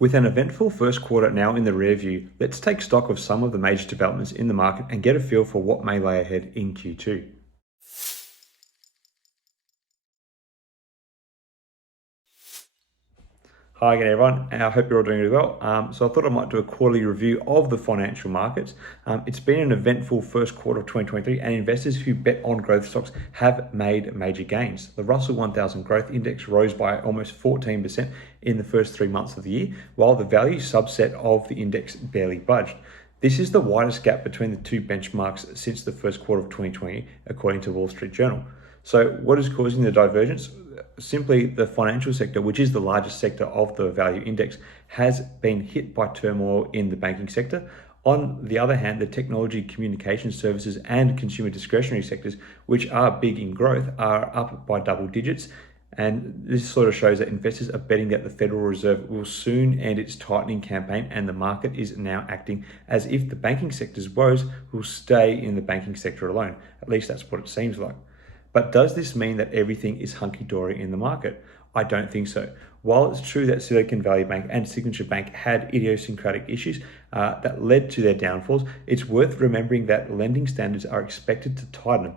With an eventful first quarter now in the rear view, let's take stock of some of the major developments in the market and get a feel for what may lay ahead in Q2. Hi again everyone, I hope you're all doing really well. So I thought I might do a quarterly review of the financial markets. It's been an eventful first quarter of 2023 and investors who bet on growth stocks have made major gains. The Russell 1000 Growth Index rose by almost 14% in the first 3 months of the year, while the value subset of the index barely budged. This is the widest gap between the two benchmarks since the first quarter of 2020, according to Wall Street Journal. So what is causing the divergence? Simply the financial sector, which is the largest sector of the value index, has been hit by turmoil in the banking sector. On the other hand, the technology, communication services and consumer discretionary sectors, which are big in growth, are up by double digits. And this sort of shows that investors are betting that the Federal Reserve will soon end its tightening campaign, and the market is now acting as if the banking sector's woes will stay in the banking sector alone. At least that's what it seems like. But does this mean that everything is hunky-dory in the market? I don't think so. While it's true that Silicon Valley Bank and Signature Bank had idiosyncratic issues that led to their downfalls, it's worth remembering that lending standards are expected to tighten,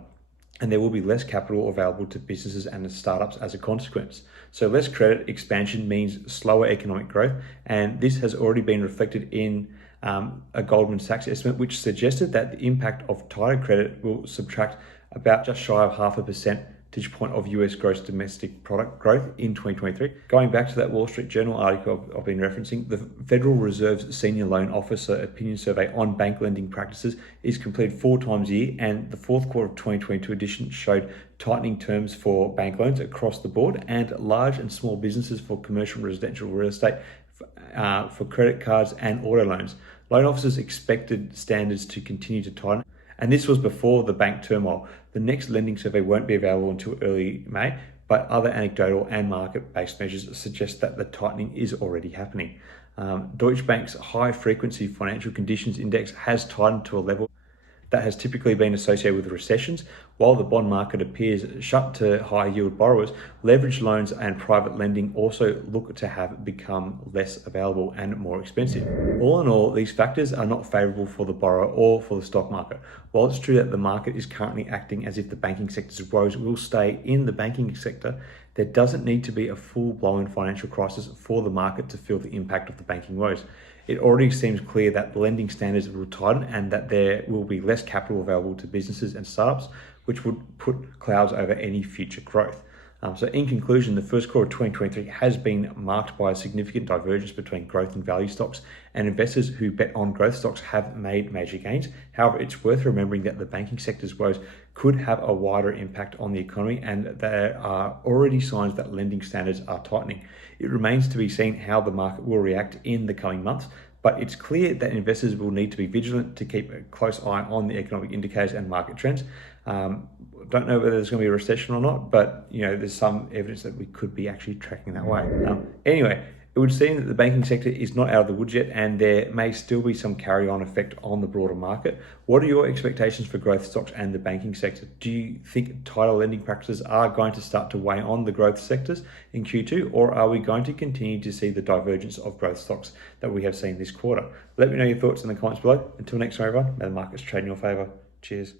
and there will be less capital available to businesses and startups as a consequence. So less credit expansion means slower economic growth, and this has already been reflected in a Goldman Sachs estimate, which suggested that the impact of tighter credit will subtract about just shy of 0.5 percentage point of US gross domestic product growth in 2023. Going back to that Wall Street Journal article I've been referencing, the Federal Reserve's Senior Loan Officer opinion survey on bank lending practices is completed 4 times a year, and the fourth quarter of 2022 edition showed tightening terms for bank loans across the board, and large and small businesses for commercial and residential real estate, for credit cards and auto loans. Loan officers expected standards to continue to tighten, and this was before the bank turmoil. The next lending survey won't be available until early May, but other anecdotal and market-based measures suggest that the tightening is already happening. Deutsche Bank's high frequency financial conditions index has tightened to a level that has typically been associated with recessions. While the bond market appears shut to high yield borrowers, leveraged loans and private lending also look to have become less available and more expensive. All in all, these factors are not favorable for the borrower or for the stock market. While it's true that the market is currently acting as if the banking sector's woes will stay in the banking sector, there doesn't need to be a full-blown financial crisis for the market to feel the impact of the banking woes. It already seems clear that lending standards will tighten and that there will be less capital available to businesses and startups, which would put clouds over any future growth. So in conclusion, the first quarter of 2023 has been marked by a significant divergence between growth and value stocks, and investors who bet on growth stocks have made major gains. However, it's worth remembering that the banking sector's woes could have a wider impact on the economy, and there are already signs that lending standards are tightening. It remains to be seen how the market will react in the coming months, but it's clear that investors will need to be vigilant to keep a close eye on the economic indicators and market trends. Don't know whether there's going to be a recession or not, but there's some evidence that we could be actually tracking that way. Anyway, it would seem that the banking sector is not out of the woods yet, and there may still be some carry-on effect on the broader market. What are your expectations for growth stocks and the banking sector? Do you think tighter lending practices are going to start to weigh on the growth sectors in Q2, or are we going to continue to see the divergence of growth stocks that we have seen this quarter? Let me know your thoughts in the comments below. Until next time, everyone, may the markets trade in your favor. Cheers.